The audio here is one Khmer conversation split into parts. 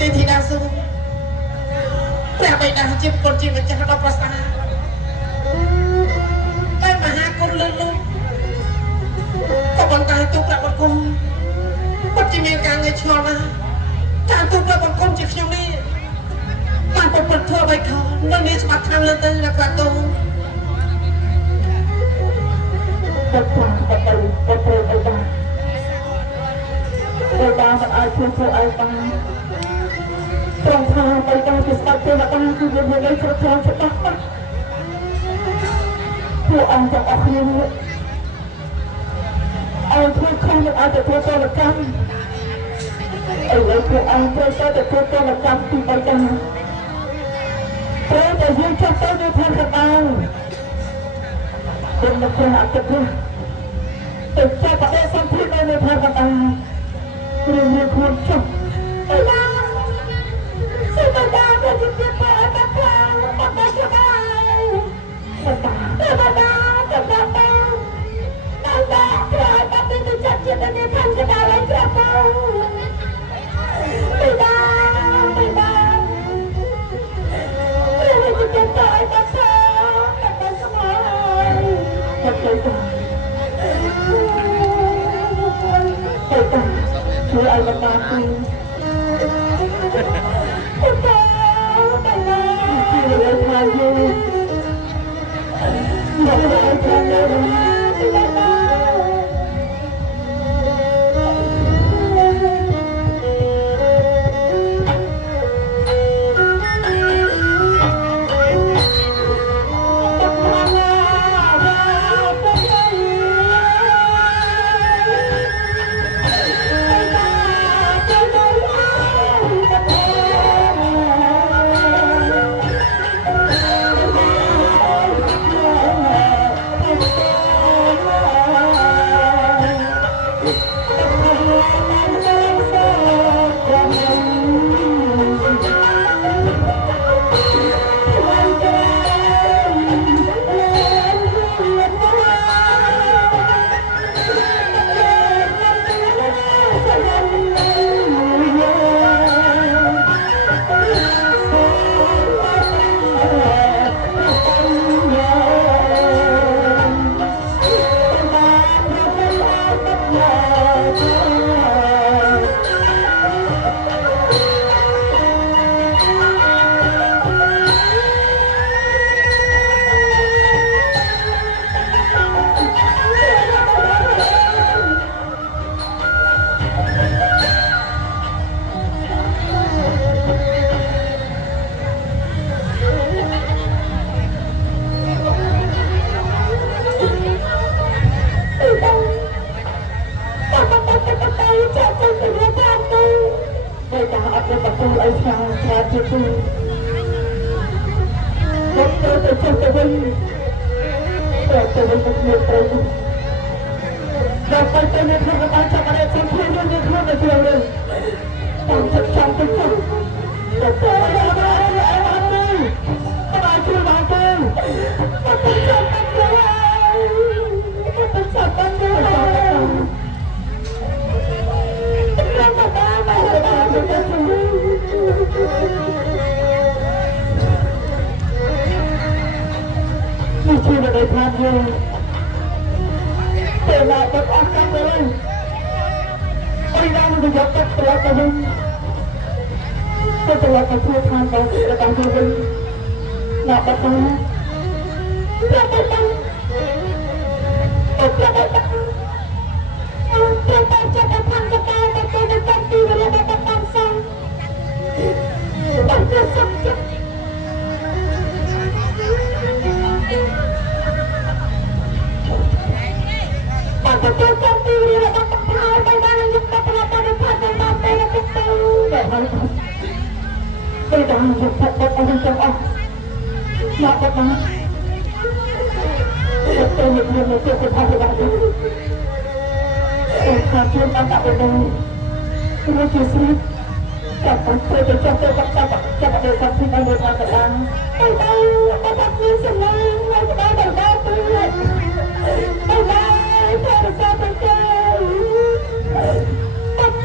ទីធីតាស៊ូព្រះបិតាជាបុត្រជាម្ចាស់ដ៏ប្រសើរតែមហាគុណលើលោកក៏បន្តទូប្រាប់បង្គំបុត្រជាមានការងារឆ្ងល់ណាស់តាមទូប្រាប់បង្គំជាខ្ញុំនេះបានប្រព្រឹត្តធ្វើអ្វីខុសនៅនេះច្បាប់ខាងលើទៅអ្នកក្រាតូបុត្រអីបានអីបានមិនអាចធ្វើអីបានត្រង់ថាបៃតាជាស្ដេចទេវតាគឺមានន័យជ្រៅជ្រៅច្បាស់ណាស់ពួកអង្គទាំងអស់គ្នាអង្គធ្វើខុសមិនអាចទទួលទណ្ឌកម្មឥឡូវពួកអង្គត្រូវតែទទួលទណ្ឌកម្មពីបៃតាត្រូវតែយើងចាប់ទៅនៅខាងកណ្ដាលគុំមកព្រះអតិថិទៅចាប់បដិសន្ធិនៅខាងកណ្ដាលរឿងខ្លួនចុះបៃតាសេចក្ដីដែលជាព្រះអត្តខ្លាំងបបជាបាយបតាបតាព្រះអត្តទៅចាត់ចិត្តនៅខាងកណ្ដាលឯព្រះពូបតាព្រះជាចិត្តឲ្យបតាស្មោះបតាជួយឲ្យបតាទីHãy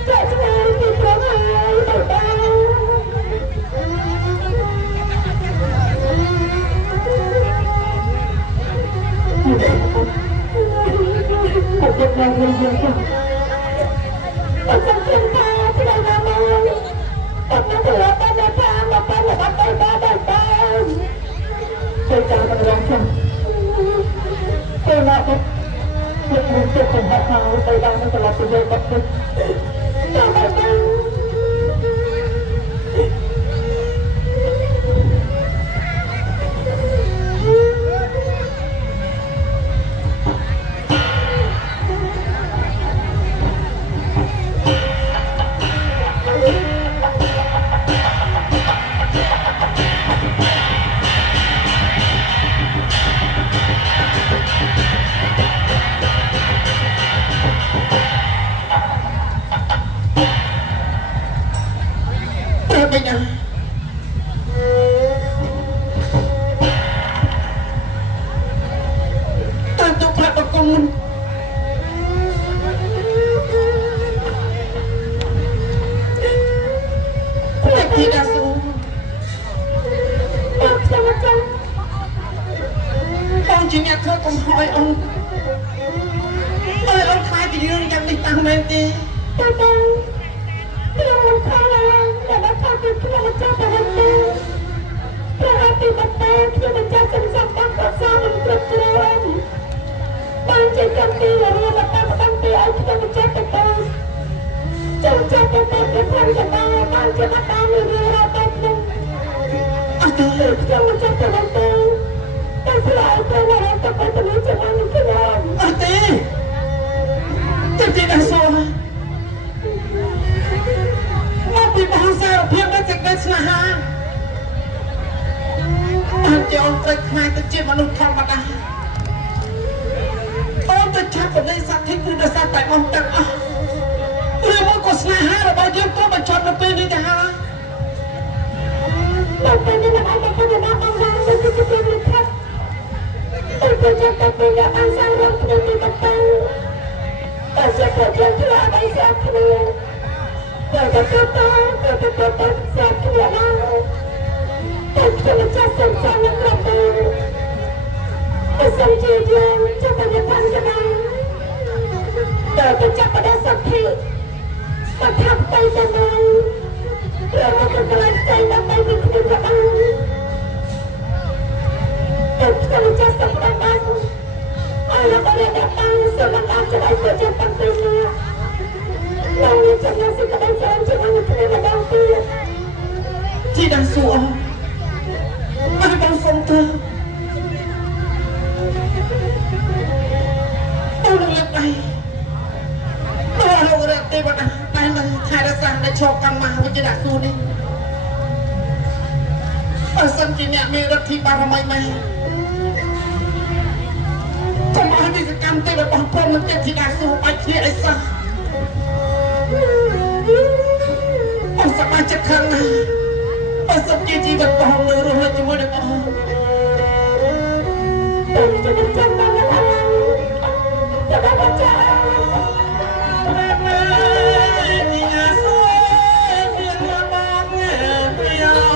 subscribe cho kênh Ghiền Mì Gõ để không bỏ lỡ Tôi không tin tha thì đây là môi tôi không thể là ta đã tha mà ta là bắt tay ta đời ta tôi chào các bạn không tôi nói thật việc muốn tiếp cùng họ thảo tôi đang mới là tôi về bắt tôi chào các bạn bây giờ tôi phải có con phải chỉ là số con chỉ nhặt thôi con hỏi ông ơi ông khai thì dương chẳng đi tăng lên đi tôi ông khai là đã khai thì kia là cha ta hết đi kia là tìm bắt tay kia là cha sinh sống tăng có sao mình cực lên đang chỉ cần đi là ta tăng đi ấy kia là cha ta chồng cha ta cái thân cha ta đang chỉ bắt tay người ra tay luôn tôi kia là cha ta hết đi tôi phải lại tôi là ta phải tự nhiên cho anh cái nào tôi chỉ đang soពីបោះសារភាពនៃសេចក្តីស្នេហាតាមជាអូនត្រូវខ្លាចទៅជាមនុស្សធម្មតាអូនទៅចាប់បដិសន្ធិគឺដោយសារតែអូនទាំងអស់ឬមកក៏ស្នេហារបស់យើងក៏បញ្ចប់នៅពេលនេះទៅហើយដល់ពេលនេះមិនអាចទៅទៅដល់បានទៅគឺពេលនេះខាត់អូនទៅចាប់ទៅពេលបានសាររងគ្នាទីបន្ទូតែជាប្រចាំធ្លាប់ឲ្យស្អាតគ្នាtôi đã tôi sẽ kia nào tôi chưa được chắc sẵn sàng những lần đầu tôi sống chia dương cho tôi nhận thân cho nhau tôi chắc tôi đã sẵn thị và thắp tay cho nhau rồi một cái lần tay bắt tay mình không được ăn tôi chưa được chắc sẵn sàng ăn ai là có thể đẹp ăn sự làm ăn cho đại sự trên tâm tư nữa lòng như chẳng là sự có đánh giá chỉ là một người mà đau tư chị đang sủa ai đang phong thơ tôi đừng lập này tôi là hồ đẹp tê bật này là thay ra sang để cho căng mà với chị đã sủa đi ở sân chị nhẹ mê rất thì bà ra mây mây không ai đi cái cam tê bật bằng con mình chị đã sủa bạch kia ấy sao ông sắp ai chắc khăn này ông sắp chia chi vật bỏng nữa rồi chỉ mới được ông tôi chỉ được chân bao nhiêu anh cho bác bác cha em ơi nhà xuôi viên hoa bóng yêu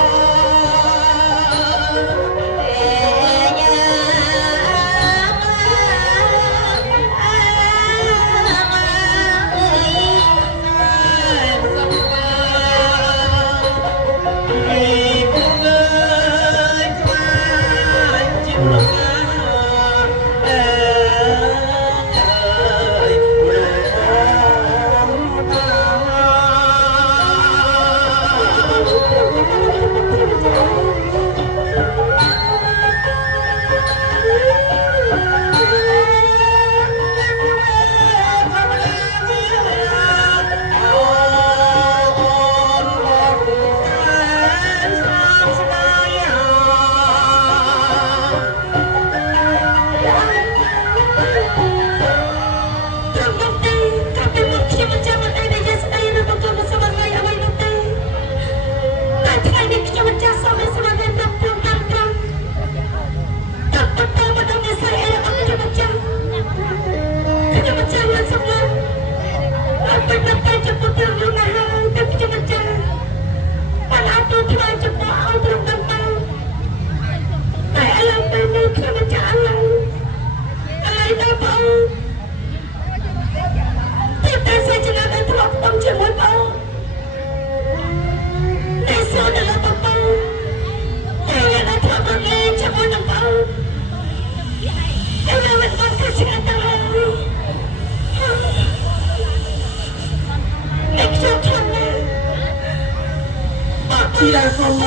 Chị đã không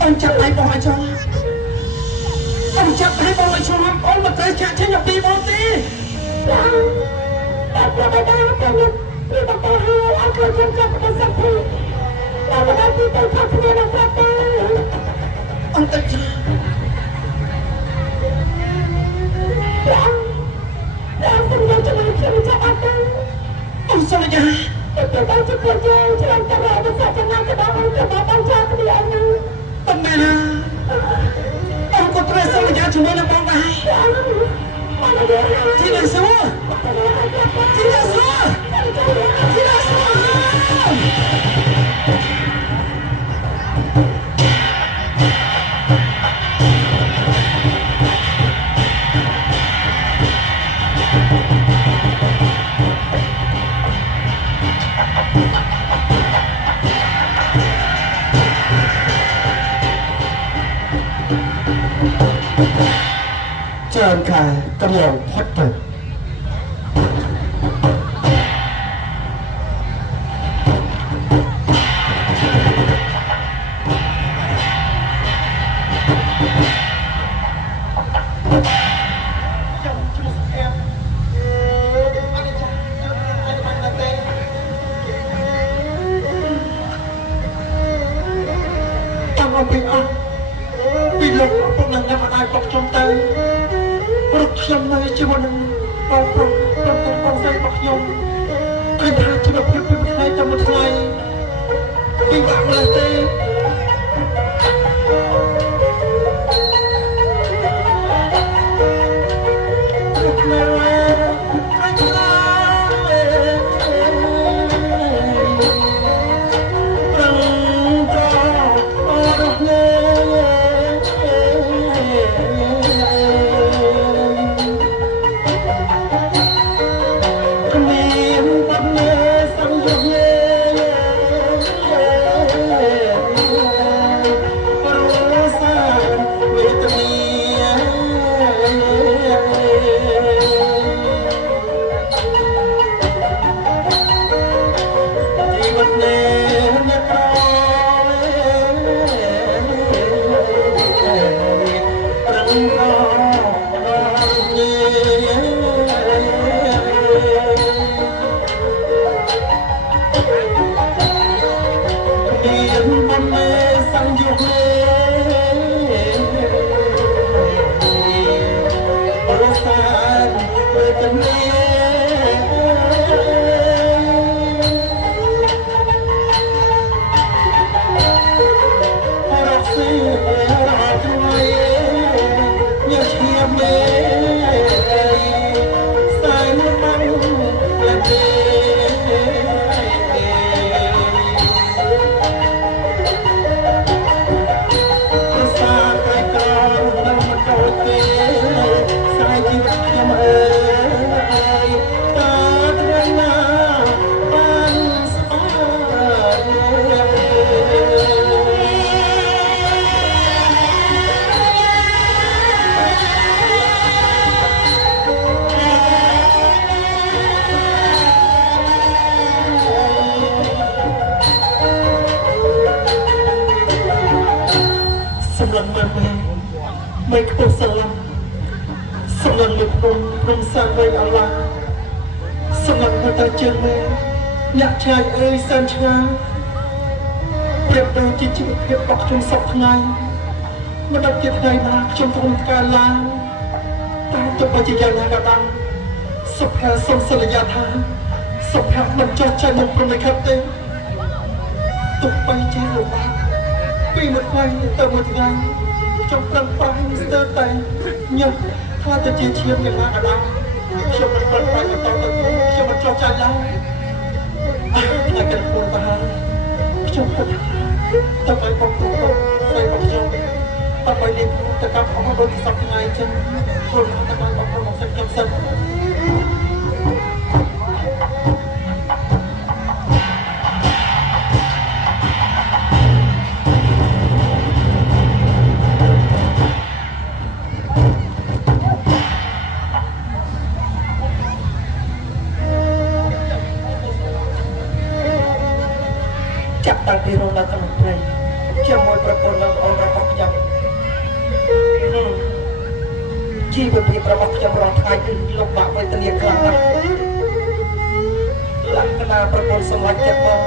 ông chặt tay bò cho ông chặt tay bò cho ông mà tới chặt trên nhập đi bò đi Aku dah tahu ni bapa hal aku jangan pada sampai. Kalau nanti tak punya dapat. ông tới chặt Yang sudah cuma kita apa? ông sao lại ra Kita dah cukup jauh jalan terang besar jangan ke bawah ke bawah jauh dia ni. ông mẹ là ông có tres sao lại ra chúng tôi là bong bài Mana dia? chị là số chị là số chị là số Trơn cả trong lòng thoát tục ông bị ông bị lục ông lần năm ai bọc trong tay rút trong này chỉ một bao bọc trong con dây bọc nhung thay thay chỉ một phép một ngày trong một ngày bị bạn là tê mấy cái tông sờ lắm sông lần một nông sang vây áo lá sông lần người ta chơi mê nhạc trai ơi san cha đẹp đôi chỉ đẹp bọc trong sọc ngày mà đặc biệt ngày mà trong vùng ca la ta tôi bao giờ là gà đăng sọc hè sông sờ là nhà thá sọc hè mình cho trai một phần này khắp tên tục bay trên lầu ba vì một ngày tờ một ngày trong căn phòng sơ tay nhưng thoa từ chia chia miền Nam ở đâu khi mình vẫn phải cái tàu tận khi mình cho trai lao ngày cần buồn và hà trong phần ta phải bọc tủ phải bọc dầu ta phải đi ta cắm không có sọc ngày chân rồi ta phải bọc một sạch trong sân របស់ខ្ញុំរងថ្ងៃគឺលំបាកវេទនាខ្លាំងណាស់លក្ខណៈប្រពន្ធសម្លាញ់ចិត្តមក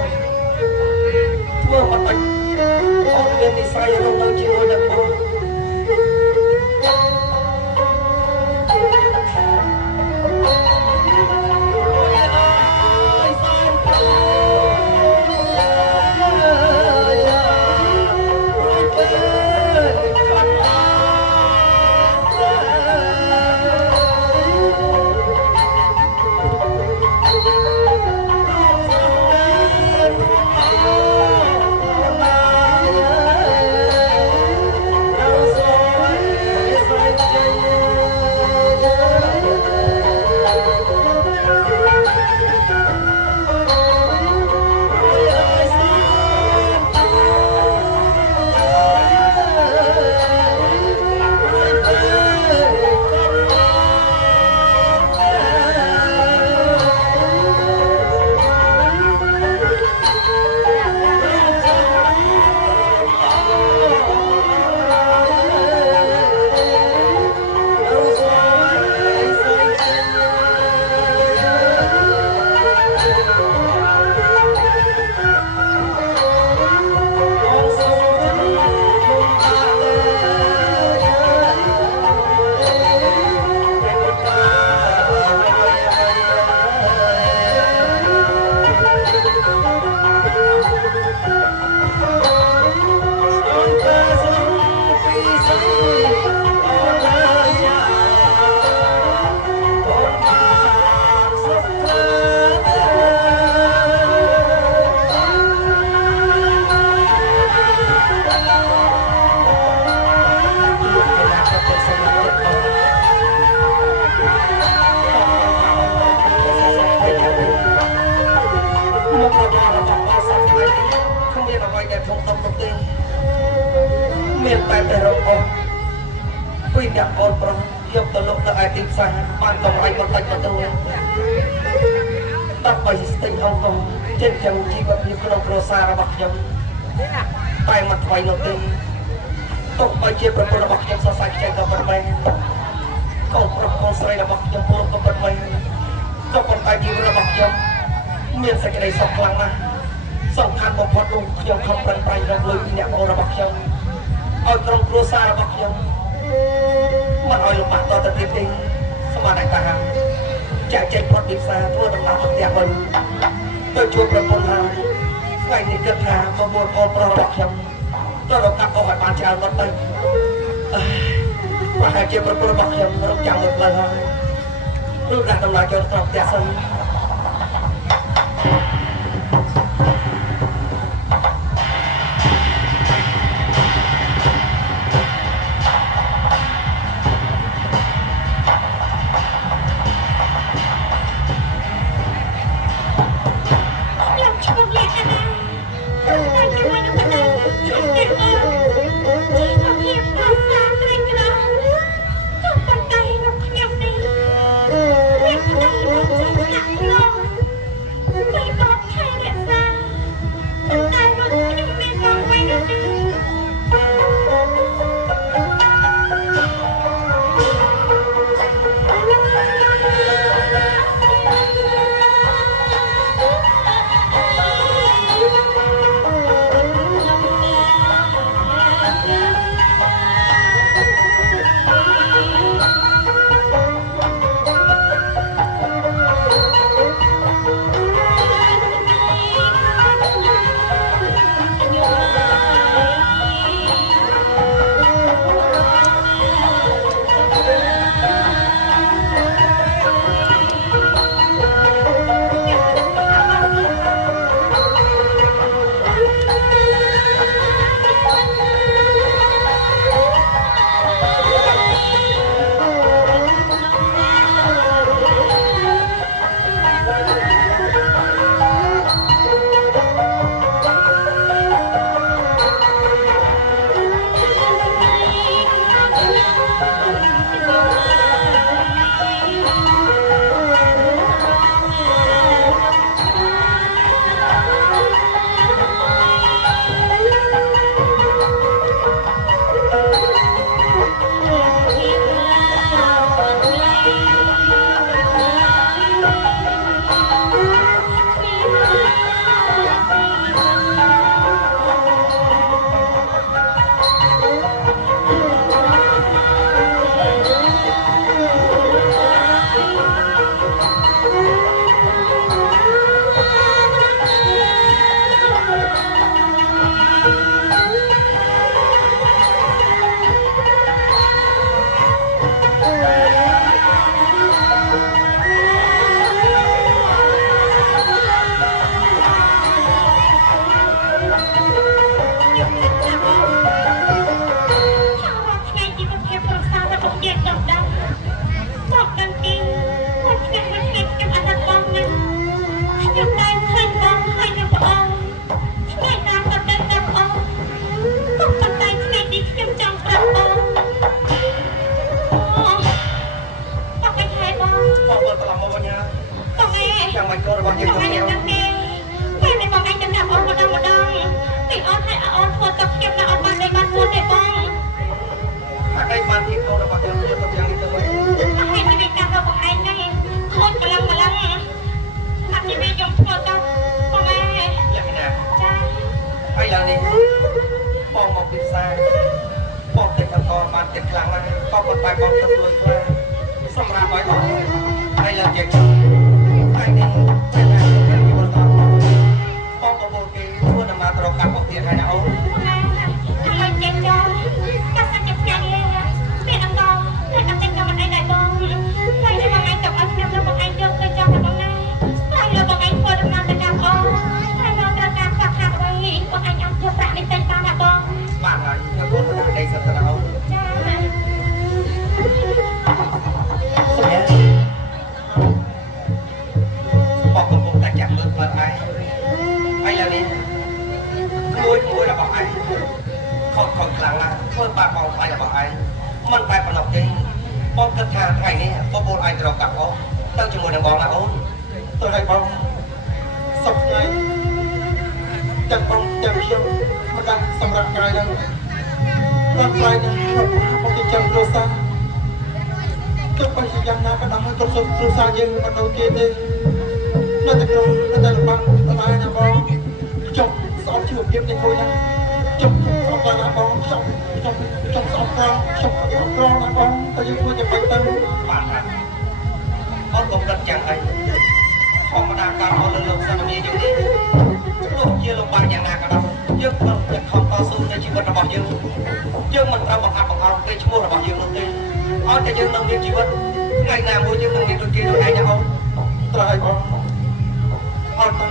ធ្វើមកបាច់អត់មាននិស័យរងនៅជាមួយនឹងបងមានតែតែរកអស់ពីអ្នកអូនប្រុសយកទៅលក់នៅឯទីផ្សារបានកម្រៃបន្តិចបន្តួចដើម្បីស្ទិញហូបកុំចិញ្ចឹមជីវិតនៅក្នុងគ្រួសាររបស់ខ្ញុំតែមកថ្មីនោះទេទុកឲ្យជាប្រពន្ធរបស់ខ្ញុំសរសៃខ្ចីក៏ប៉ុន្មានកូនប្រុសកូនស្រីរបស់ខ្ញុំពលក៏ប៉ុន្មានក៏ប៉ុន្តែជីវិតរបស់ខ្ញុំមានសេចក្តីសុខខ្លាំងណាស់សំខាន់បំផុតនោះខ្ញុំខំប្រឹងប្រែងរកលុយពីអ្នកបងរបស់ខ្ញុំឲ្យក្រុមគ្រួសាររបស់ខ្ញុំមិនឲ្យលំបាកតទៅទៀតទេស្មានតែថាចាក់ចេញផុតពីផ្សារធ្វើដំណើរទៅផ្ទះវិញទៅជួបប្រពន្ធហើយថ្ងៃនេះគិតថាមកមួយអូនប្រុសរបស់ខ្ញុំទៅរកកាប់អស់ឲ្យបានច្រើនមកទៅប្រហែលជាប្រពន្ធរបស់ខ្ញុំរកចាំមួយផ្លូវហើយឬដាក់ដំណើរចូលក្នុងផ្ទះសិនHãy subscribe cho kênh Ghiền Mì Gõ để không bỏ lỡ របស់យើងទៅទៀតពេលនេះបងឯងចាំដាក់អូនម្ដងទីអូនឲ្យអូនធ្វើទឹកខ្ញុំដល់អត់បានបានមួយទេបងអត់ឲ្យបានទីកូនរបស់យើងធ្វើទឹកយ៉ាងនេះទៅវិញអត់ឲ្យនិយាយតាមរបស់ឯងហ្នឹងខូចកម្លាំងអត់និយាយយកធ្វើទៅបងឯងយ៉ាងណាចាហើយឡើងនេះបងមកពីផ្សារបងតិចអត់ក៏បានតិចខ្លាំងណាស់ក៏គាត់បាយបងទឹកលុយខ្លាំងសម្រាប់ឲ្យបងហើយឡើងជាហើយនេះតែតែយល់ថាបងក៏មកគេធ្វើដំណើរត្រកាប់មកទៀតហើយណាអូនហើយចេញយកកាសាច់ជាផ្ទះនេះពេលអង្គតែតែតែមិនឯងដែរបងហើយនេះបងឯងទៅអត់ខ្ញុំបងឯងយកទៅចាំបងណាហើយលើបងឯងធ្វើដំណើរទៅតាមអូនហើយយកត្រូវការកាប់ខាត់ໄວបងឯងអត់យកប្រាក់នេះទៅតាមណាបងបាទហើយខ្ញុំបងដាក់ដេកសិនទៅអូនចាបងកំពុងតែចាំមើលមើលឯងហើយឡើយនេះមួយរបស់ឯងខកខ្លាំងណាស់ធ្វើបាបបងថ្លៃរបស់ឯងមិនតែប៉ុណ្ណោះទេបងគិតថាថ្ងៃនេះបងឯងត្រូវកាប់អូនទៅជាមួយនឹងបងណាអូនទៅឲ្យបងសុខថ្ងៃទាំងបងទាំងខ្ញុំមិនដាច់សម្រាប់កាយនឹងបងថ្លៃនឹងបងទៅចាំគ្រួសារទៅបើយ៉ាងណាក៏ដល់ទៅគ្រួសារយើងមិនដូចគេទេនៅតែក្នុងនៅតែលំបាកតែណាបងចុះស្អប់ជីវភាពនេះមួយណាចុះស្អប់តែណាបងចុះស្អប់ក្រណាបងតែយើងធ្វើតែទៅបាទអត់កំណត់យ៉ាងអីធម្មតាការមកលើលោកសន្មាយ៉ាងនេះលោកជាលំបាកយ៉ាងណាក៏ដោយយើងត្រូវតែខំតស៊ូនៅជីវិតរបស់យើងមិនត្រូវបង្អាប់បង្អន់ពេលឈ្មោះរបស់យើងនោះទេឲ្យតែយើងនៅមានជីវិតថ្ងៃណាមួយយើងនឹងមានដូចគេដូចឯងណាអូនត្រូវឲ្យបងអត់តែ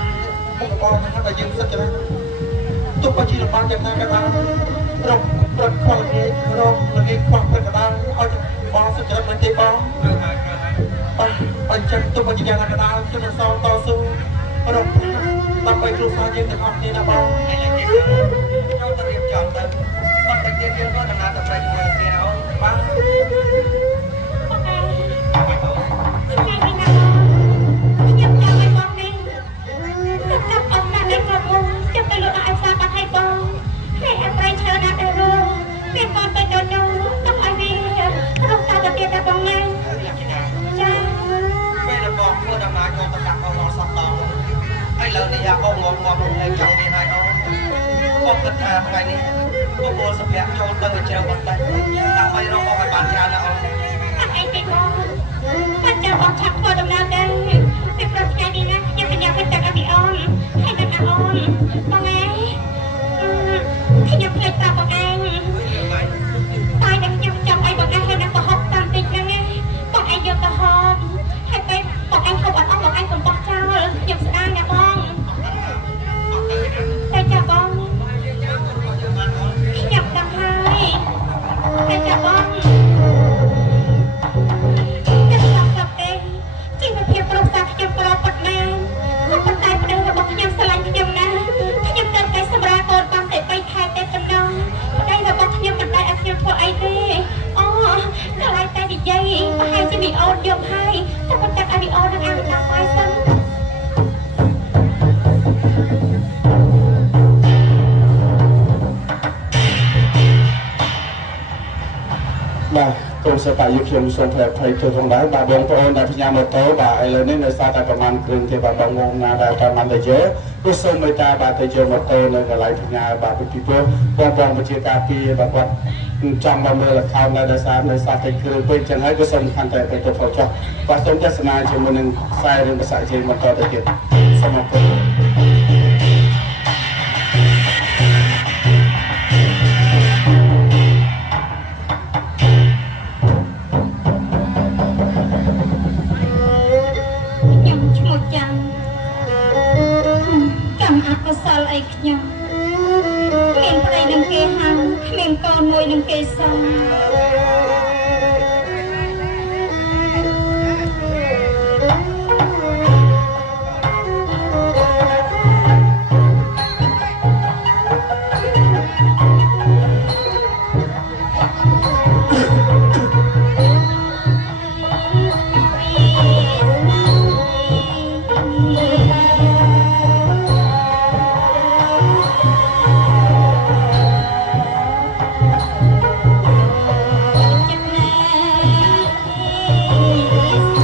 មុខបងណាតែយើងសិទ្ធិទោះបីជាលំបាកយ៉ាងណាក៏ដោយរកព្រឹកខ្វល់ងាយរកល្ងាចខ្វល់ព្រឹកក៏ដោយឲ្យបងសិទ្ធិមិនទេបងអញ្ចឹងទោះបីជាយ៉ាងណាក៏ដោយខ្ញុំនឹងសងតស៊ូរកដើម្បីគ្រួសារយើងទាំងអស់គ្នាណាបងហើយឡើងទៀតចូលទៅរៀបចំទៅបាត់តែទៀតយើងក៏ដំណើរទៅប្រជុំគ្នាអូនបាទលើនេះអាបងងងនៅចង់មានហើយអូនបងគិតថាថ្ងៃនេះបងពលសម្រាប់ចូលទៅជ្រៅបន្តិចដើម្បីរកបងឲ្យបានច្រើនណាអូនអត់អីទេបងបាត់ចាំបងឆាប់ធ្វើដំណើរទៅពីព្រោះថ្ងៃនេះណាខ្ញុំកញ្ញាទៅទឹកអភិអូនហើយនឹងអូនបងឯងខ្ញុំភ្លេចប្រាប់បងឯងតែខ្ញុំចាំឲ្យបងឯងហើយនឹងប្រហុកតាមតិចហ្នឹងបងឯងយកទៅហូបហើយពេលបងឯងហូបអត់អស់បងឯងកុំបោះចោលខ្ញុំស្ដាយណាបងតែចាំបងខ្ញុំដឹងហើយតែចាំបងខ្ញុំស្ដាប់ទេជីវភាពគ្រួសារខ្ញុំប្រពត់មែនប៉ុន្តែប្តីរបស់ខ្ញុំស្រឡាញ់ខ្ញុំណាស់ខ្ញុំនៅតែសម្រាប់កូនបានតែ3ខែទេប៉ុណ្ណោះប្តីរបស់ខ្ញុំមិនដែលឲ្យខ្ញុំធ្វើអីទេអូកន្លែងតែនិយាយប្រហែលជាវីអូនយកហើយតែប៉ុន្តែវីអូនឹងអានតាមហើយសិនបាទកូនសិស្សតាយុខ្ញុំសូមថ្លែងអភ័យទោសផងដែរបាទបងប្អូនដែលផ្ញើម៉ូតូបាទឥឡូវនេះនៅសារតែប្រហែលគ្រឿងទេបាទបងងងណាដែលប្រហែលតែយកគឺសូមមេត្តាបាទទៅយកម៉ូតូនៅកន្លែងផ្ញើបាទពីព្រោះបងប្រជាការពារបាទគាត់ចង់មកមើល account នៅសារនៅសារតែគ្រឿងពេកចឹងហើយគឺសូមខាន់តែទៅទៅចុះបាទសូមទស្សនាជាមួយនឹងខ្សែរឿងភាសាជ័យម៉ូតូទៅទៀតសូមអរគុណអីខ្ញុំគ្មានប្តីនឹងគេហៅគ្មានកូនមួយនឹងគេសង ក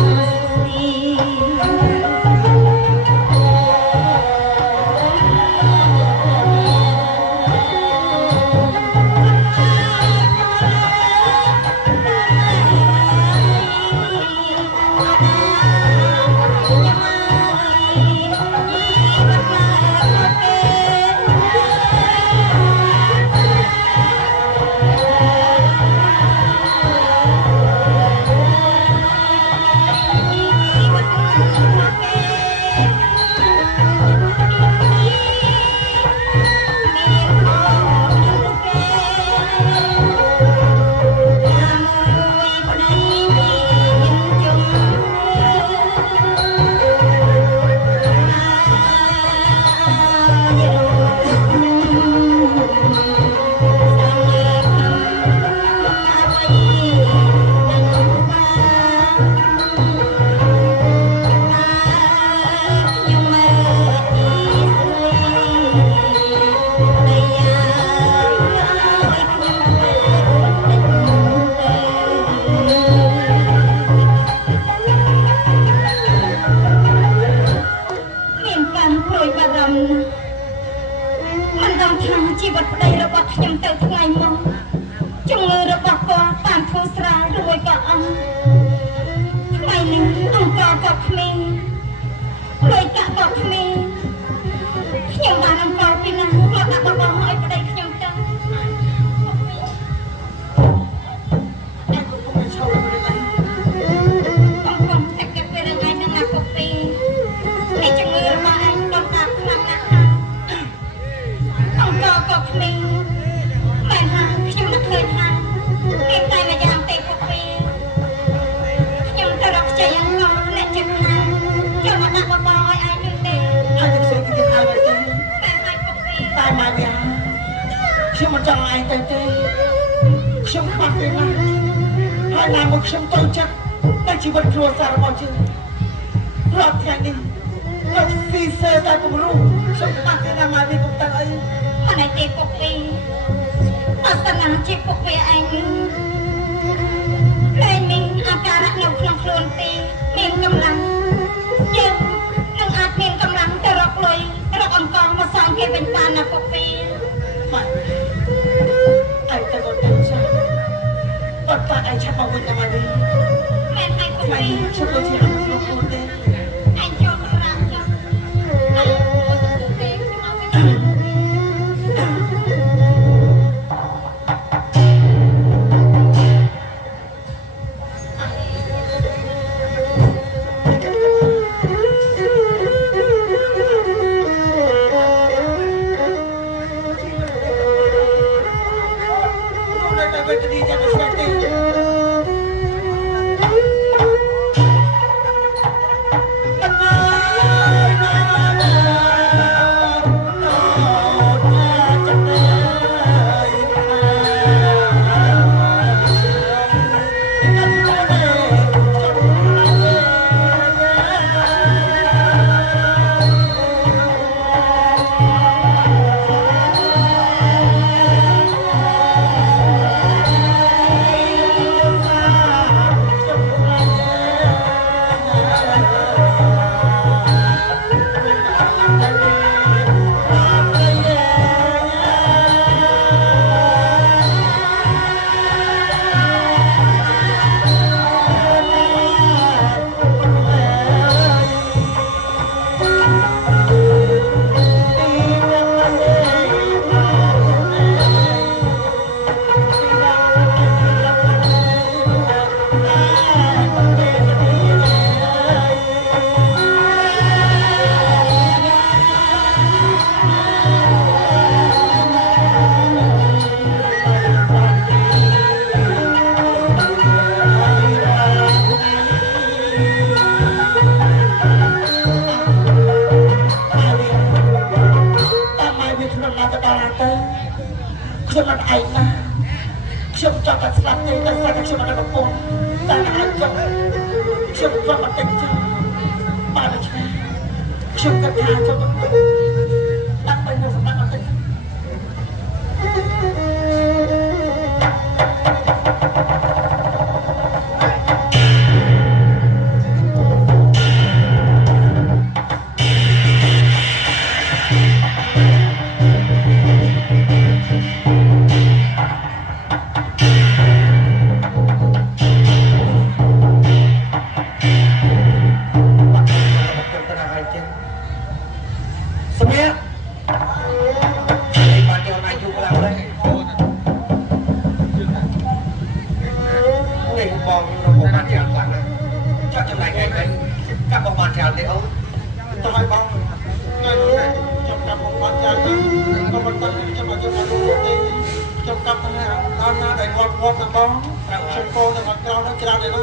បងខ្ញុំកូនតែមកក្រោយដល់ច្រើនទេណា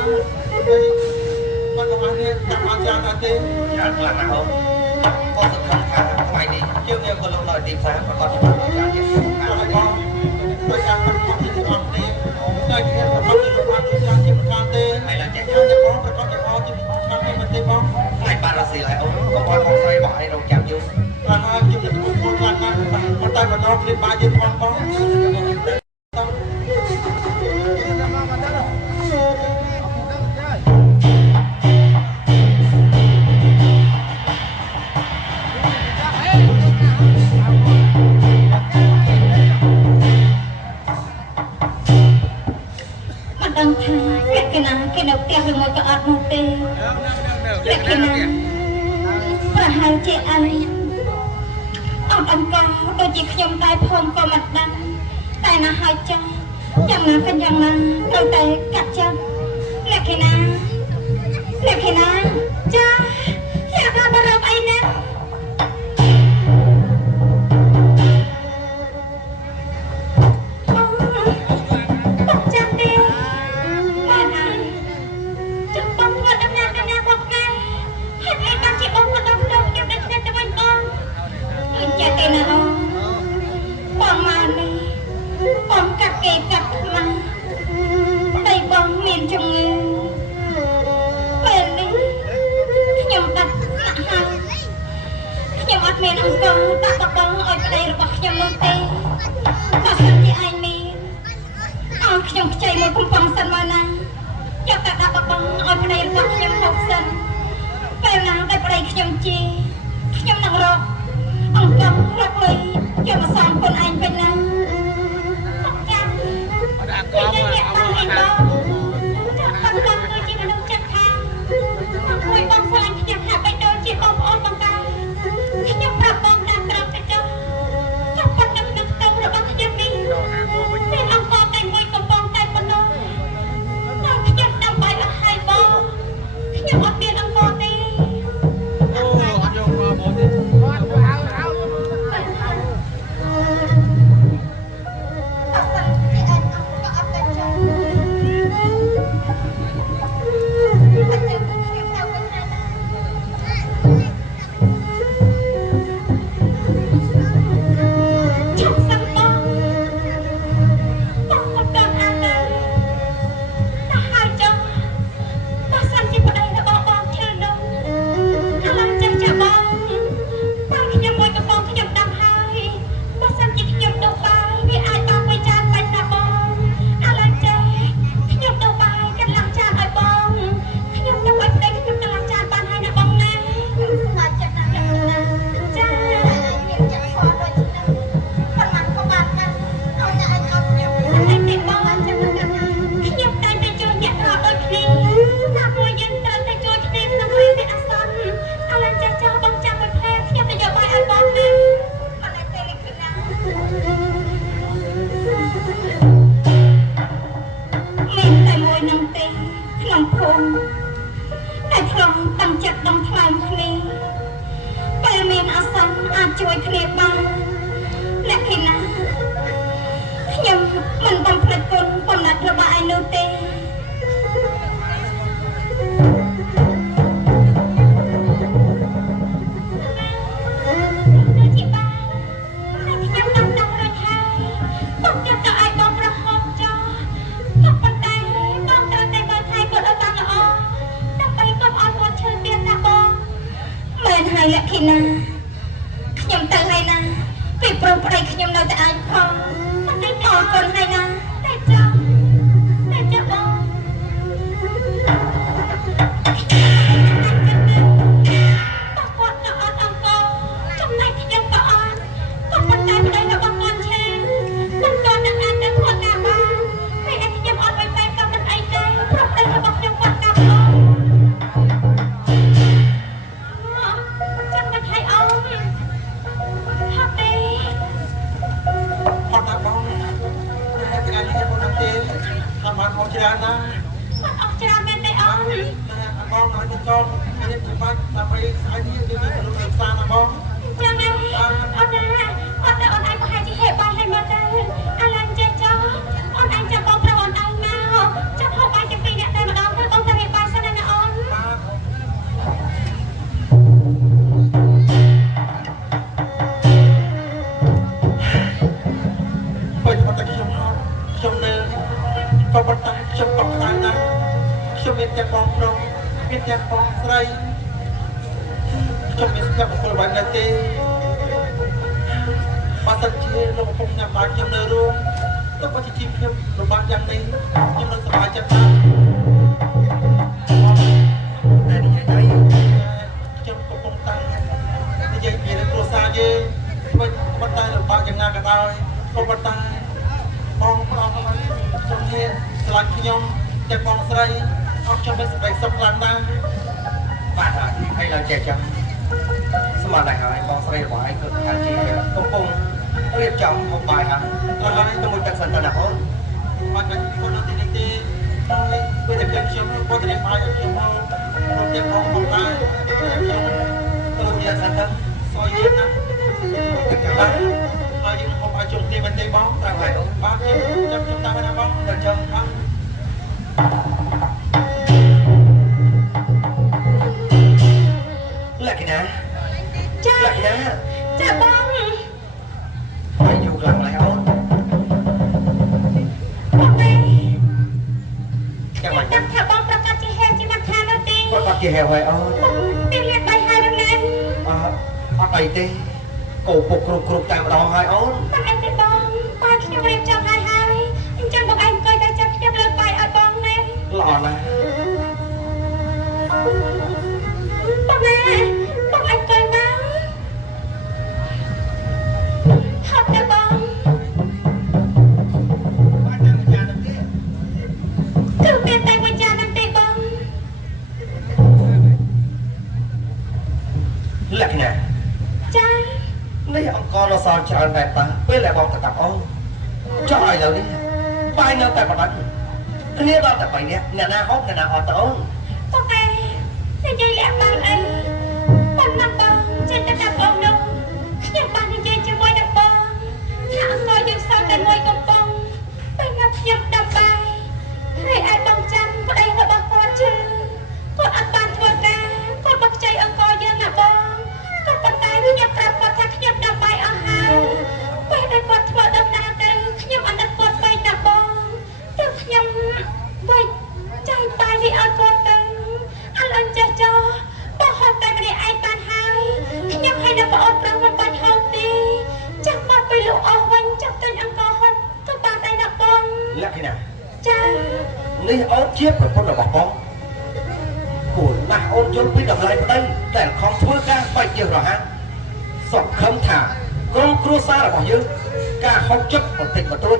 មកក៏បាននេះតាមមកច្រើនណាស់ទេច្រើនខ្លាំងណាស់អូនក៏សង្ឃឹមថាថ្ងៃនេះយើងមានក៏លោកនៅទីផ្សារប្រកបជាមួយការជាហើយបងដោយការប្រកបជាមួយអត់ទេតែគ្នាប្រកបជាមួយអត់យ៉ាងជាប្រការទេហើយឡើងចេះយើងបងប្រកបជាមួយអត់ជាប្រការទេបងថ្ងៃបាត់រស៊ីហើយអូនក៏បងមកស្រីបងឯងរងចាំយូរបានហើយជិះទៅខ្លួនខ្លាំងណាស់ប៉ុន្តែបន្តគ្លីបបាយយើងផងបង cái đầu tiên là một cái ớt một tê để cái nào và hai chị anh ông con đôi chị nhung tay phong có mặt đăng tay là hai chân chẳng là cái chẳng là đôi tay cắt chân là cái nào cha cha ta bao giờ anh nè mình ông con ta tập bóng ở đây là bọc nhầm luôn tê ta sẵn như ai mi ông nhầm chạy một cung phong sân mà năng cho ta đã bọc bóng ở đây là bọc nhầm hộp sân về nàng tại đây nhầm chi nhầm năng rộp ông con rộp lưới cho mà xong con anh bên năng không chăng vì nhân nhẹ tăng hình đó bằng con tôi chỉ mà đông chất thang người bóng xa anh nhầm hạ bên đôi chỉ bóng ôn bằng tayខ្ញុំប្រាប់បងតាមត្រង់ទៅចុះចុះប៉ុណ្ណឹងនឹងទៅរបស់ខ្ញុំនេះមានអង្គតែមួយកំប៉ុងតែប៉ុណ្ណោះខ្ញុំដើម្បីអស់ហើយបងខ្ញុំអត់មានអង្គទេអូអត់យកមកទេអត់ហៅជួយគ្នាបានលក្ខណៈខ្ញុំមិនបំភ្លេចគុណបំណិតរបស់ឯងនោះទេលក្ខណៈខ្ញុំទៅហើយណាពីប្រុសប្តីខ្ញុំនៅតែអាចផងមិនដឹងអរគុណហើយណាតែចាំបងគាត់ក៏អត់អង្គចំណែកខ្ញុំក៏អត់ក៏ប៉ុន្តែប្តីរបស់គាត់ឆេមិនក៏នឹងអាចទៅធ្វើការបានពេលដែលខ្ញុំអត់ទៅតែក៏មិនអីទេប្រុសប្តីរបស់ខ្ញុំគាត់កាប់អត់បានមកច្រើនណាអត់ច្រើនមែនទេអូនបងអត់ទៅកូននេះទៅបាច់ដើម្បីស្អីនេះគឺមនុស្សសាណាបងចឹងហើយអត់ឯងប្រហែលជាហេតុបាយហើយមកទៅឥឡូវចេះចោលអូនឯងចាំបងប្រុសអូនឯងណា ទាំងបងប្រុសមានទាំងបងស្រីខ្ញុំមានស្គាល់បុគ្គលអ្វីដែរទេបើសិនជាលោកកំពុងញ៉ាំបាយខ្ញុំនៅរួមទៅបើជាជីវភាពរបស់យ៉ាងនេះខ្ញុំនឹងសប្បាយចិត្តណាស់តែនិយាយទៅខ្ញុំកំពុងតែនិយាយពីគ្រួសារយើងប៉ុន្តែលំបាកយ៉ាងណាក៏ដោយក៏ប៉ុន្តែបងប្រុសរបស់ខ្ញុំនេះឆ្លាញ់ខ្ញុំតែបងស្រីអត់ខ្ញុំមានសេចក្តីសុខខ្លាំងណាស់បាទហើយឡើយចេះចឹងស្មានតែហើយបងស្រីរបស់ឯងគឺថាជាកំពុងរៀបចំមុខបាយហើយហើយទៅមួយទឹកសិនទៅណាអូនបាច់មិននៅទីនេះទេហើយពេលតែខ្ញុំគាត់ទៅបាយខ្ញុំមកខ្ញុំទៀតបងបងតាខ្ញុំទៅជាសិនទៅសួយយើងណាបាទហើយយើងមកបាយជុំទីមិនទេបងតាមហើយអូនបាទខ្ញុំតាមណាបងទៅចាំបាទលក្ខណៈចាលក្ខណៈចាបងហើយយូរខ្លាំងណាស់អូនបងទេចាំមកចាំថាបងប្រកាសជាហេតុជាមកខាងនោះទេប្រកាសជាហេតុហើយអូនពេលលេខបាយហើយរងាអត់អីទេកោពុកគ្រប់តែម្ដងហើយអូនមិនអីទេបងបាយខ្ញុំរៀបចំហើយអញ្ចឹងបងឯងអង្គុយតែចាប់ខ្ញុំលើកបាយឲ្យបងណាល្អណាស់បងណាបងឯងអង្គុយមកហត់ទៅបងបានតាមអាចារ្យនោះទេគឺមានតែអាចារ្យនោះទេបងលក្ខណៈចានេះអង្គរសល់ច្រើនតែតើពេលដែលបងទៅតាប់អូនចុះឲ្យឥឡូវនេះបាយនៅតែប៉ុណ្ណឹងគ្នាដល់តែ3នាក់អ្នកណាហូបអ្នកណាអត់ទៅអូនបងឯងនិយាយលាក់បានអីប៉ុណ្ណឹងបងចេញទៅតាប់អូននោះខ្ញុំបាននិយាយជាមួយនឹងបងថាអង្គរយើងសល់តែមួយកំប៉ុងពេលណាខ្ញុំដាំបាយហើយឲ្យបងចាំប្តីរបស់គាត់ជឿគាត់អត់បានធ្វើការគាត់មកខ្ចីអង្គរយើងណាបងគាត់ប៉ុន្តែខ្ញុំប្រាប់គាត់ថាខ្ញុំដាំបាយអស់ហើយពេលដែលគាត់ធ្វើដំណើរទៅខ្ញុំអត់នឹកគាត់បែកណាបងទើបខ្ញុំបែកចៃបាយនេះឲ្យគាត់ទៅឥឡូវចេះចោបងហូបតែម្នាក់ឯងបានហើយខ្ញុំឲ្យនៅប្អូនប្រុសមិនបាច់ហូបទេចាំមកពេលលោកអស់វិញចាំទិញអង្គរហូបទៅបានតែណាបងលក្ខណៈចានេះអូនជាប្រពន្ធរបស់បងគួរណាស់អូនយល់ពីតម្លៃប្តីតែខំធ្វើការបែកយើងរហ័សសង្ឃឹមថាក្រុមគ្រួសាររបស់យើងការហុកចិត្តបន្តិចបន្តួច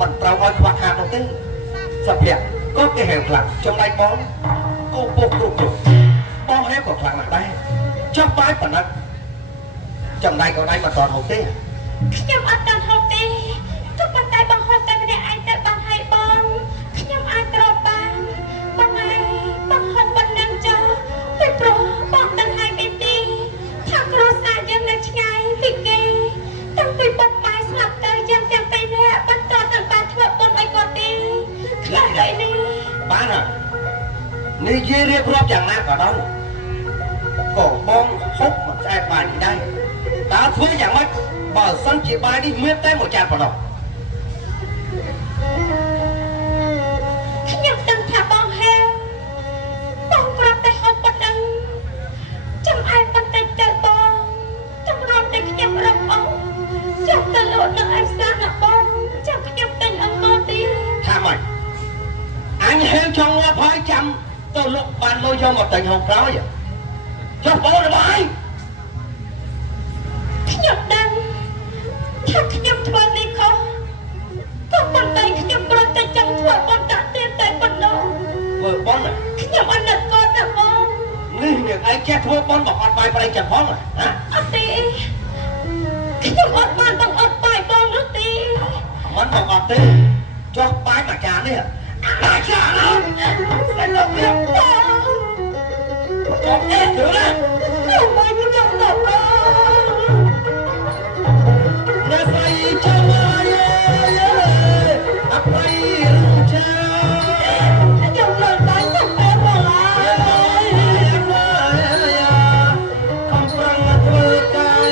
មិនត្រូវឲ្យខ្វះខាតនោះទេសភៈក៏គេហៅខ្លាំងចំណែកបងក៏ពុកគ្រប់បងហេក៏ខ្លាំងណាស់ដែរចុះបាយប៉ុណ្ណឹងចំណែកក៏ដៃមិនតន់ហូបទេខ្ញុំអត់តន់ហូបទេទោះប៉ុន្តែបងហូបតែម្នាក់ឯងទៅបានហើយបងខ្ញុំអាចទ្រាំបានបងហើយបងហូបប៉ុណ្ណឹងចុះពីព្រោះបងដឹងហើយពីទីថាគ្រួសារយើងនៅឆ្ងាយពីគេតាំងពីបុកបាយស្លាប់ទៅយើងទាំងពីរនាក់បន្តទៅបានធ្វើបុណ្យឲ្យគាត់ទេខ្លះតែនេះបានហើយនេះនិយាយរៀបរាប់យ៉ាងណាក៏ដោយក៏បងហូបមិនស្អែកបាយនេះដែរតើធ្វើយ៉ាងម៉េចបើសិនជាបាយនេះមានតែមួយចានប៉ុណ្ណោះខ្ញុំដឹងថាបងហេបងប្រាប់តែហូបប៉ុណ្ណឹងចាំឯងបន្តិចទៅបងចាំរំតែខ្ញុំរំអស់ចាំទៅលក់នៅឯផ្សារណាបងចាំខ្ញុំទិញអង្គរទីថាម៉េចអញហេចង់ងាប់ហើយចាំទៅលក់បានលុយយកមកទិញហូបក្រោយចុះបងរបស់ឯងខ្ញុំដឹងថាខ្ញុំធ្វើនេះខុសក៏ប៉ុន្តែខ្ញុំប្រតែចង់ធ្វើបុណ្យតាក់ទាញតែប៉ុណ្ណោះធ្វើបុណ្យខ្ញុំអត់នឹកគាត់ណាបងនេះអ្នកឯងចេះធ្វើបុណ្យមកអត់បាយប្រៃចឹងផងណាអត់ទេខ្ញុំអត់បានបងអត់បាយបងនោះទេមិនបងអត់ទេចុះបាយមួយចាននេះអាចារ្យណាតែលោកវាចុះអេទៅណាខ្ញុំមិនចង់ទៅអ្នកស្រីចាំហើយអភ័យរំចាខ្ញុំលើកដៃទៅពេលមកហើយកំប្រឹងធ្វើការ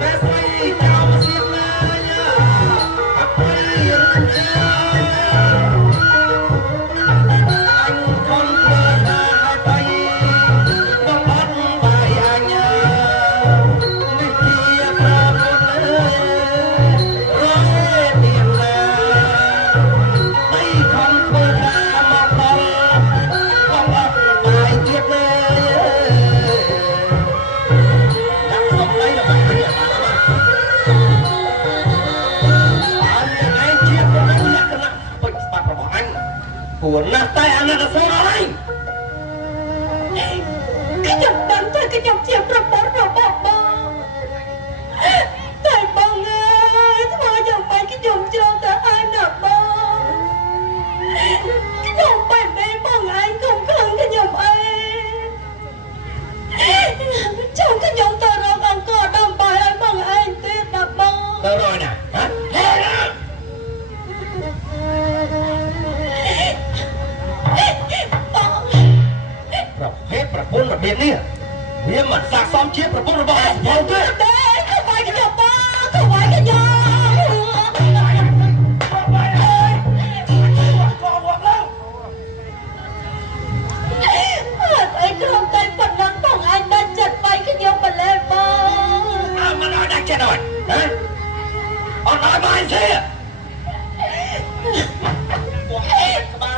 អ្នកស្រីចាំសៀមណាអភ័យរំចា buồn nát tay anh là sao nói cái dòng đánh thôi cái dòng chìm rồi bỏ thầy bông ơi thôi dòng bay cái dòng cho cả ai nè bông cái dòng bay đây bông anh không khăn cái dòng anh trong cái dòng tờ rộng ông có đâm bài anh bông anh tuyệt nè bông đâu rồi nè hả thôi nè hếtประปุ้นระเบียนเนี่ยเรียมมันสากซ้อมเชียร์ประปุ้นระบายพอด้วยkhông phải cái dòng ba không phải cái dòng anh không tay phần nắng bằng anh đã chặt bay cái dòng mà lên ba mà nói đang chết rồi hả ông nói mà anh gì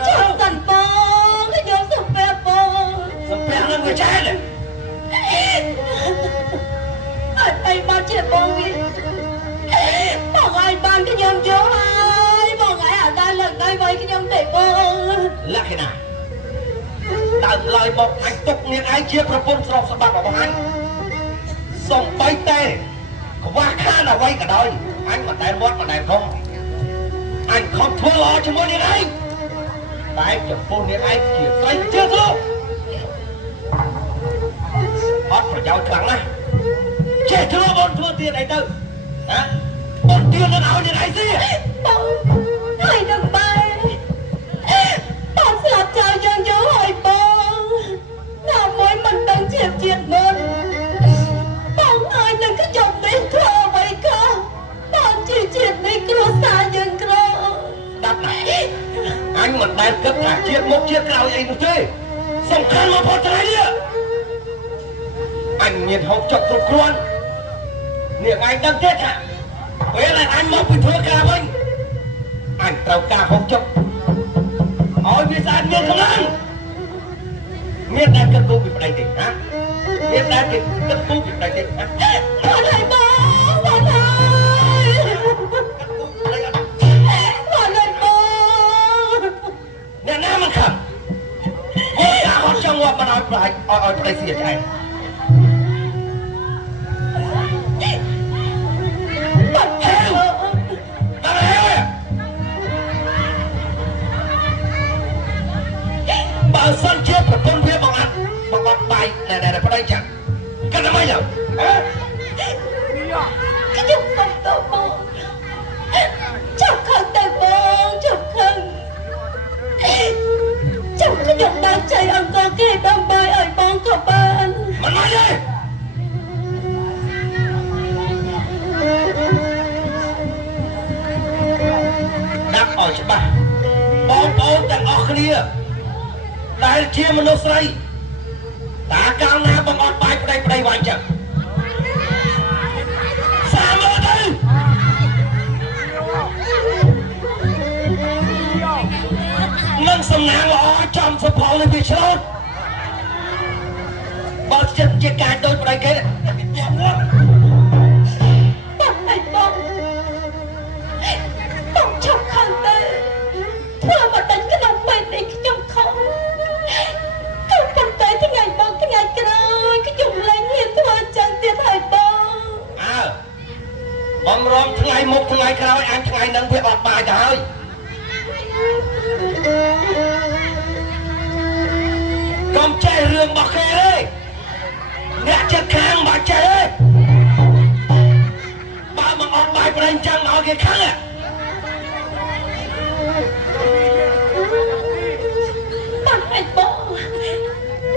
chẳng cần ba cái dòng sụp bè ba sụp bè là người trai này anh ba chết bông đi bằng anh ban cái dòng vô hai bằng anh ta lần đây bay cái dòng tệ bông là thế nào tận lời một anh tục nghiêng ai chiaประปุ้นสอบสบักของanhส่งไปเต้ว่าข้าน่ะไว้กับดอยanh mà đèn mất mà đèn không anh không thua lo cho mỗi những anh tại cho phụ những anh chỉ xoay chưa thua hót phải cháu thẳng này trẻ thua bọn thua tiền này tư hả bọn tiền nó nào như này gì bọn thầy đừng bay bọn sẽ làm cho dân dấu hỏi bọn nào mỗi mình đang chịu chuyện mình bọn ai đừng có chồng đi thua vậy cơ bọn chịu chuyện đi cửa xa dân cơ đáp này anh mình đang cấp cả chiếc một chiếc nào vậy thế xong khăn mà bỏ trái đi anh nhìn hộp chọc thuộc luôn miệng anh đang chết hả với lại anh mọc bị thua ca mình anh trao ca hộp chọc hỏi vì sao anh nghiêng không ăn nghiêng đang cất tu việc này thì hả nghiêng đang cất tu việc này thì hả bọn thầy bố bọn thầy bọn thầy bố nè nam anh khẩn hộp ca hộp trong ngọt mà nói phải xỉa cho anh sân chết của con phía bằng ăn bài này có đây chẳng cái nó mới nhở cái dụng không tổ bố chồng khăn tay bố chồng khăn chồng cái dụng đang chạy ăn con kia đang bay ở bóng của bạn mà nói đi đang ở chỗ bà bố đang ở kia đại chia mà nó say ta cao na bằng ngọn bài đây vài chẳng sao mà đây nâng sầm nàng ở trong sập hậu lên bị chết bao chân chia cài đôi đây cái bông này bông chồng khăn tay thưa mà đánh cái đồng mày đi cái chồng không không tới cái ngày rồi cái dùng lấy hiền thua chẳng tiền hải bông bông rôm ngày một ngày rồi anh ngày nâng việc ọt bài trời ơi con trai rương bọc khê đấy nè chất khang bà chạy đấy bà mà ọt bài của anh chẳng nói cái kháng à bằng hải bông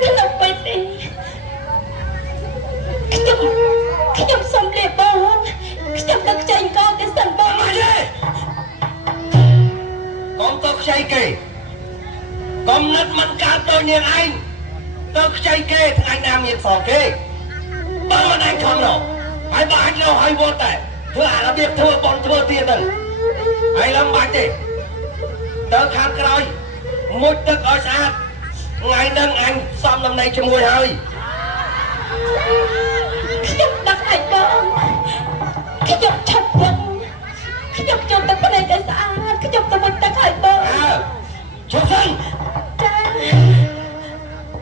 cái đồng bay đi cái dòng sông lệ bông cái dòng đất chanh con cái sân bông mà đi con tôi chay kì con nất mặn cá tôi nhìn anh tôi chay kê thì anh nam nhìn phò kê bao mà anh không đâu hai bà anh đâu hay vô tệ thứ hai là biết thua bọn thua tiền rồi hay lắm bạch đi tớ khám cái rồi một tức ở xa ngày nâng anh xong năm nay cho mùi hơi cái dòng đất hải bông cái dòng chọc vân cái dòng chồng đất bên này cái xã cái dòng tao một đất hải bông ចុះសិនចា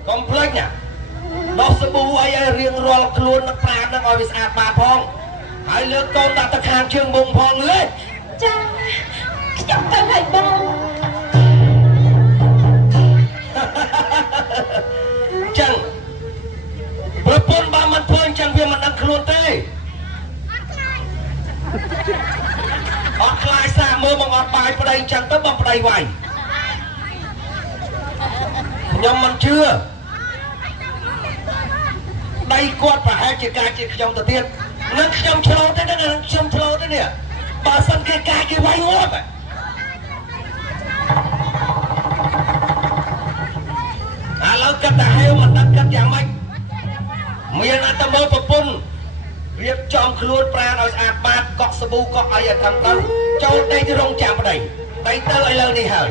កុំភ្លេចណាដោះសាប៊ូអីឲ្យរៀងរាល់ខ្លួននឹងប្រាណនឹងឲ្យវាស្អាតបាតផងហើយលើកកូនដាក់ទៅខាងជើងមុំផងលេចាខ្ញុំទៅឲ្យបងចឹងប្រពន្ធបើមិនធ្វើអញ្ចឹងវាមិនដឹងខ្លួនទេអត់ខ្លាចសាមើលមកអត់បាយប្តីអញ្ចឹងទៅបងប្តីវាយខ្ញុំមិនជឿដៃគាត់ប្រហែលជាការជាខ្ញុំទៅទៀតនឹងខ្ញុំឆ្លោតទេនឹងខ្ញុំឆ្លោតទេនេះបើសិនគេការគេវាយងាប់ឥឡូវកាត់តែហេវមិនដឹងកាត់យ៉ាងម៉េចមានតែទៅមើលប្រពន្ធរៀបចំខ្លួនប្រាណឲ្យស្អាតបាតកក់សាប៊ូកក់អីឲ្យត្រឹមត្រូវចូលដេករងចាំប្តីដេកទៅឲ្យលើនេះហើយ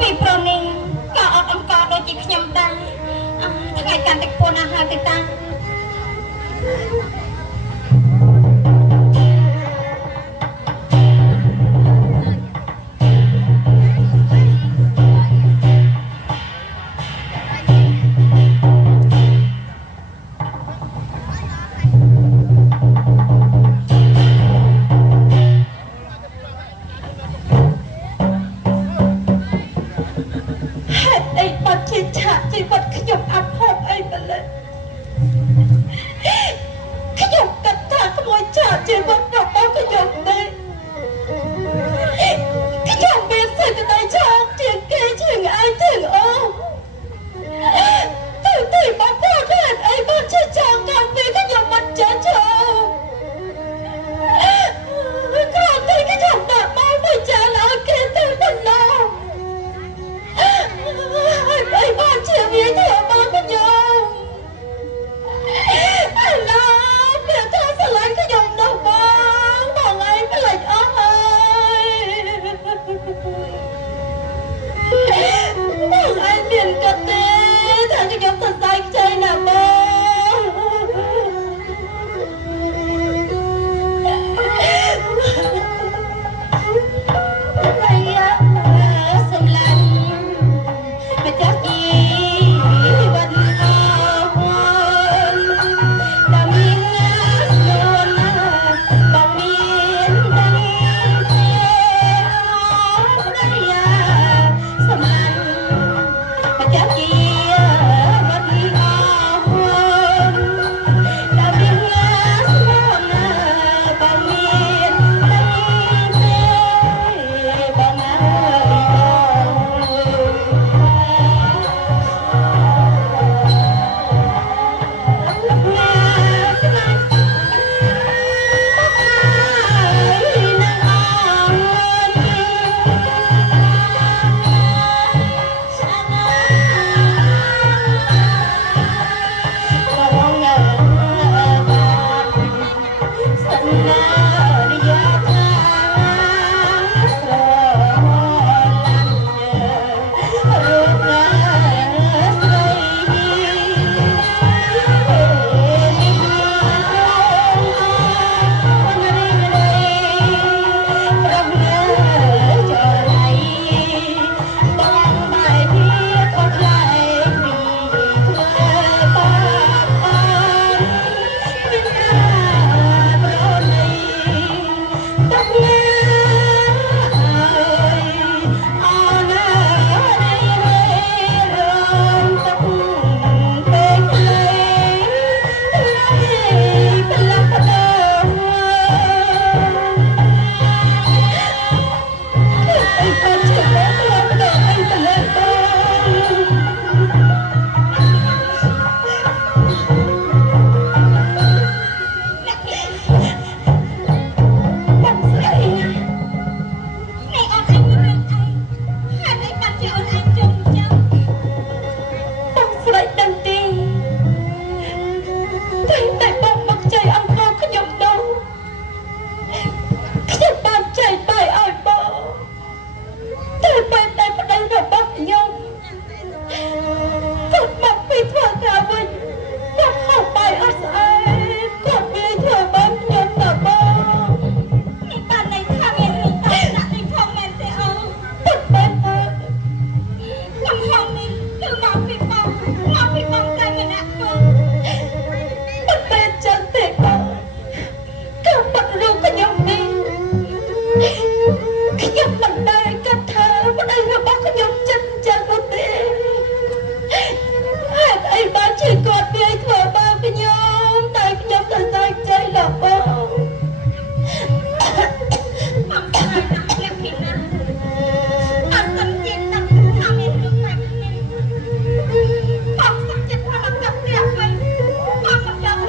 ពីព្រោះនេះក៏អត់អង្គដូចជាខ្ញុំដែរថ្ងៃកាន់តែពួនណាស់ហើយទេតាខ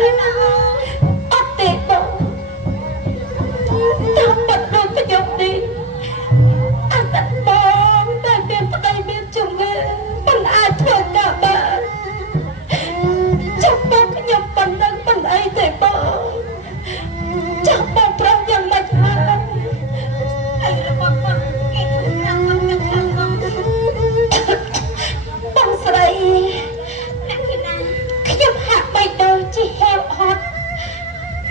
អត់ទេបងតាមបាត់ដូចខ្ញុំនេះអត់តែបងតែមានប្តីមានជំងឺមិនអាចធ្វើការបានចាំបងខ្ញុំប៉ុណ្ណឹងមិនអីទេបងចាំបងប្រាប់យ៉ាងម៉េចហើយហើយរបស់បងគេខ្លាំងមកនឹងខាងបងបងស្រីអ្នកណាខ្ញុំហាក់បីដូចជាហេវហត់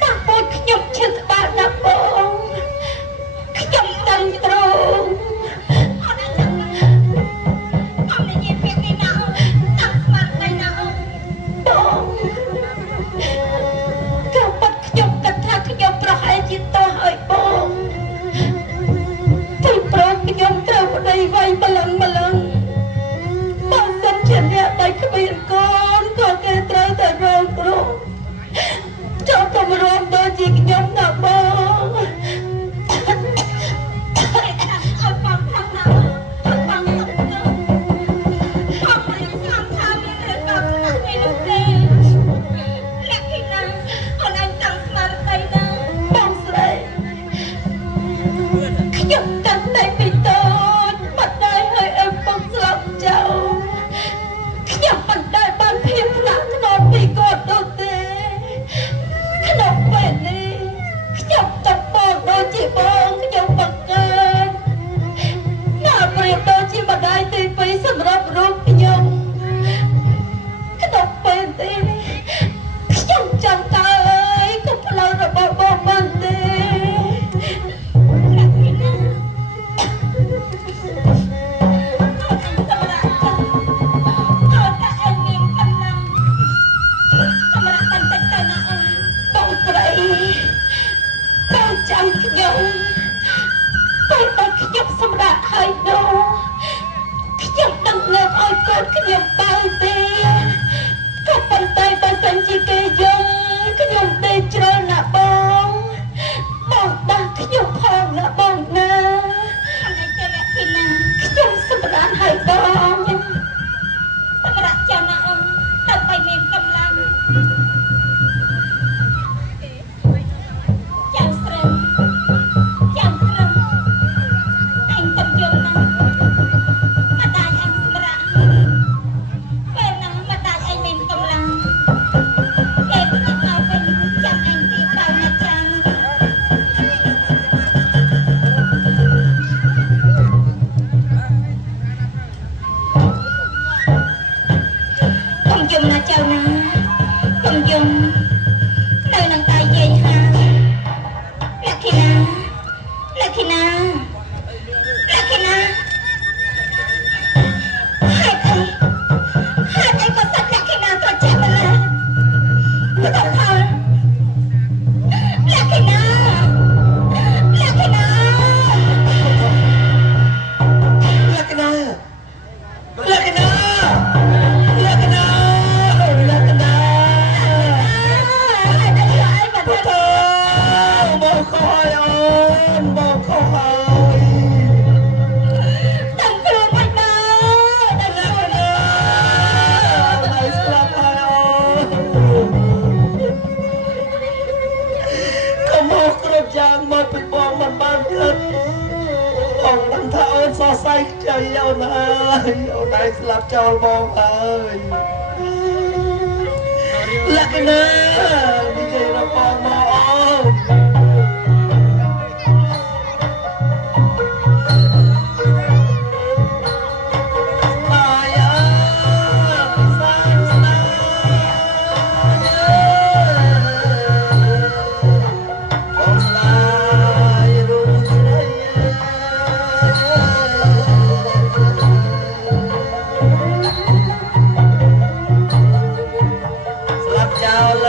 តាមពួកខ្ញុំឈឺក្បាលណាស់បងខ្ញុំដឹងត្រង់អត់ដឹងអត់និយាយពាក្យនេះណាតាំងស្មារតីណាបងក៏បាត់ខ្ញុំគិតថាខ្ញុំប្រហែលជាតោះឲ្យបងទីប្រងខ្ញុំត្រូវប្តីវាយម្លឹងបើសិនជាអ្នកដៃគ្មានកូនក៏គេត្រូវតែរងគ្រោះចូលទៅរំដូចជាខ្ញុំណាបងឲ្យបងខាងណាឲ្យបងសុខទៅអត់មានស្មានថាមានរឿងកប់ណាស់នេះនោះទេអ្នកពីណាអូនឯងចង់ស្មារតីណាបងស្រីខ្ញុំតាំងតែពីតូចបាត់ដែរឲ្យឪពុកស្លាប់ចោលខ្ញុំមិនដែលបានភៀសផ្លាក់ក្នុងពីគាត់នោះទេក្នុងពេលនេះខ្ញុំចាប់បងដូចជាបងខ្ញុំបង្កើតណាប្រៀបដូចជាម្ដាយទីពីរសម្រាប់រូបខ្ញុំក្នុងពេលនេះខ្ញុំចង់តើអើយក៏ផ្លូវរបស់បងមិនទេអ្នកនេះណាសម្រាប់តែឯងមានកម្លាំងសម្រាប់បន្តិចទៅណាអូនបងស្រីបងចាំខ្ញុំពេលតែខ្ញុំសម្រាប់ហើយនោះខ្ញុំដឹងលើកឲ្យកូនខ្ញុំបើទេក៏ប៉ុន្តែបើសិនជាគេយំខ្ញុំដេកជ្រុលណាបងដាស់ខ្ញុំផងណាបងណាអត់ទេអ្នកពីណាខ្ញុំសម្រាប់ហើយបងសម្រាប់ចាំណាអូនដើម្បីមានកម្លាំងចាំស្រីចាំត្រឹមអញទៅយំណាម្ដាយអញសម្រាប់ពេលណាម្ដាយអញមានកម្លាំងគេទៅដល់វិញចាំអញទីទៅណាចាំកុំយំណាចៅណាកុំយំនៅនឹងតែយាយហាលក្ខិណាហេតុអីក៏សាច់លក្ខិណាក៏ចេះម្ល៉េះមិនต้องផលលក្ខិណាយ៉ាងមកពីបងមិនបានគិតបងមិនថាអូនសរសៃខ្ចីអូនហើយអូនឯងស្លាប់ចោលបងហើយលក្ខណៈនិយាយរបស់មកអូនស្លាប់ចោល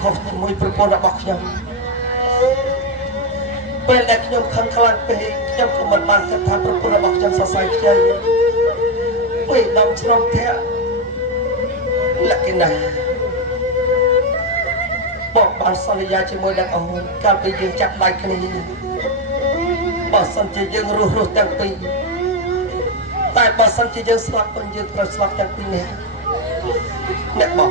ខុសជាមួយប្រពន្ធរបស់ខ្ញុំពេលដែលខ្ញុំខឹងខ្លាំងពេកខ្ញុំក៏មិនបានគិតថាប្រពន្ធរបស់ខ្ញុំសរសៃខ្ចីពេលដំឆ្លងធាក់លក្ខណៈបងបានសន្យាជាមួយនឹងអូនកាលពីយើងចាប់ដៃគ្នាបើសិនជាយើងរស់ទាំងពីរតែបើសិនជាយើងស្លាប់វិញយើងត្រូវស្លាប់ទាំងពីរនាក់អ្នកបង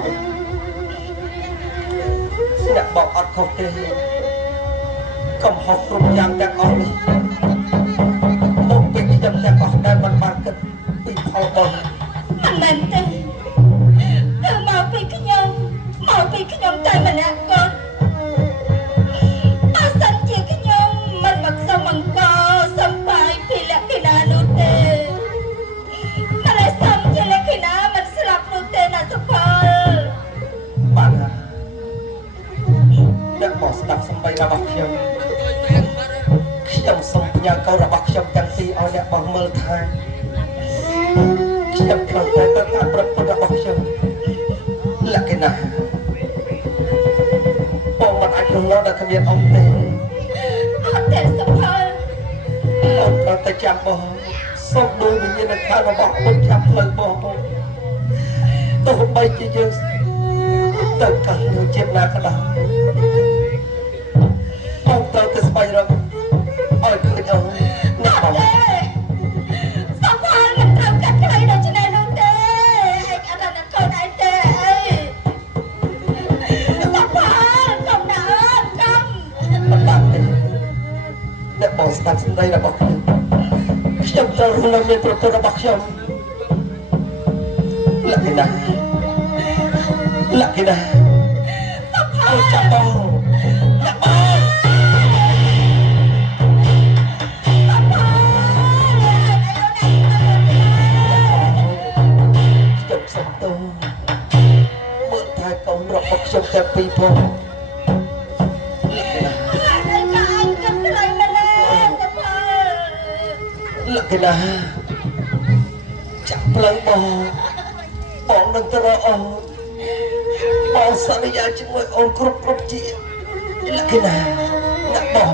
អត់ខុសទេកំហុសគ្រប់យ៉ាងទាំងអស់នេះមកពីខ្ញុំទាំងអស់ដែលមិនបានគិតពីផលដល់មិនមែនទេគឺមកពីខ្ញុំតែម្នាក់គាត់បើសិនជាខ្ញុំមិនមកសុំអង្គសំបាយពីលក្ខណៈនោះទេតែសុំជាលក្ខណៈមិនស្លាប់នោះទេណាសុផលបានអ្នកមកស្ដាប់សម្ដីរបស់ខ្ញុំសូមផ្ញើកូនរបស់ខ្ញុំទាំងពីរឲ្យអ្នកបងមើលថាខ្ញុំខំតែទៅតាមប្រពន្ធរបស់ខ្ញុំលក្ខណៈបងមិនអាចរស់នៅដល់គ្មានអង្គទេអត់ទេសុផលបងត្រូវតែចាំបងសូមដូចវិញ្ញាណក្ខន្ធរបស់ពុទ្ធចាំផ្លូវបងទោះបីជាយើងទៅកាន់នៅជាតិណាក៏ដោយបងត្រូវតែស្វែងរកឲ្យឃើញអូនអ្នកបងសុផលមិនត្រូវកាត់ខ្លីដូចនេះនោះទេឯងអត់ដល់កូនឯងទេអីសុផលកុំណាអើកំមិនបានទេអ្នកបងស្ដាប់សម្ដីរបស់ខ្ញុំត្រូវរស់នៅមានប្រពន្ធរបស់ខ្ញុំលក្ខណៈសុផលចាំបងអ្នកបងខ្ញុំតែពីផងលក្ខណៈចាប់ផ្លូវបងនឹងទៅរកអូនបងសន្យាជាមួយអូនគ្រប់ជាលក្ខណៈអ្នកបង